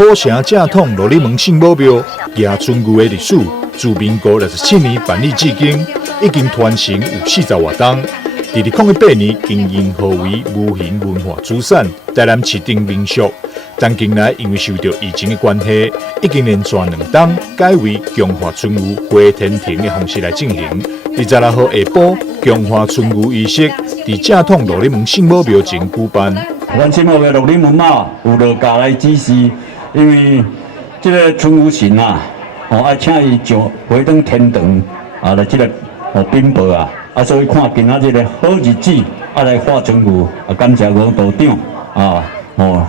土城正统罗里门圣母庙迎春牛的历史，自民国67年办理至今，已经传承有40多栋。2008年经营号为无形文化资产，台南市定民俗。但近来因为受到疫情的关系，已经连续2档改为强化春牛回天庭的方式来进行。26号下晡，强化春牛仪式在正统罗里门圣母庙前举办。咱圣母庙罗里门嘛，有落下来指示，因为这个春牛神啊，爱请伊上回转天堂啊，来这个禀报啊。所以看今仔日个好日子，来画春牛，感谢吴道长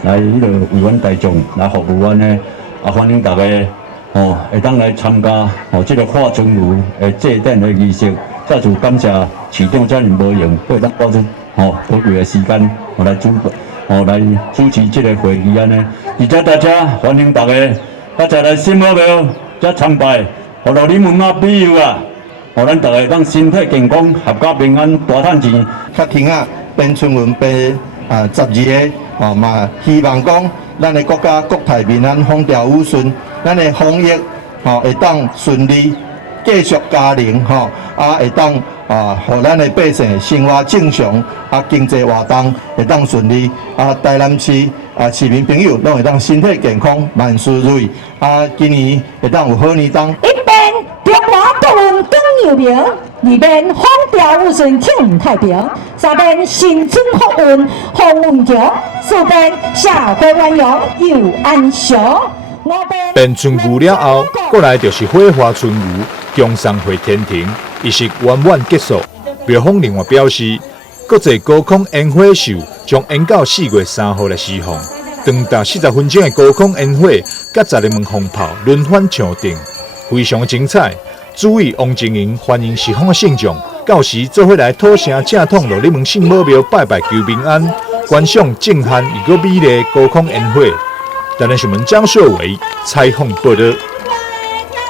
来迄个为阮大众来服务阮呢，欢迎大家会当来参加这个画春牛的祭典的仪式。再次感谢市长遮尔无用，会当拨出宝贵的时间来主持这个会议安尼。而且大家欢迎大家，再来圣母庙再参拜，互罗里门啊庇佑啊！互咱大家当身体健康、合家平安、大赚钱。较听啊，变春运变12个嘛，希望讲咱的国家国泰民安、风调雨顺，咱的防疫会当顺利继续加零会当互咱的百姓生活正常，经济活动会当顺利台南市市民朋友拢会当身体健康、万事如意今年会当有好年冬。中华国运更有名，二边风调雨顺庆太平，三边新春福运风运强，四边社会繁荣又安详。变春牛了后，过来就是火花春牛，强送回天庭，仪式圆满结束。庙方另外表示，国际高空烟火秀将延到4月3号来施放，长达40分钟的高空烟火，甲12门风炮轮番抢定。非常精彩，主委王金英欢迎四方的信众，到时做伙来土城正统罗里门圣母庙拜拜求平安，观赏震撼又个美丽的高空烟火。台南新闻张秀伟采访报道。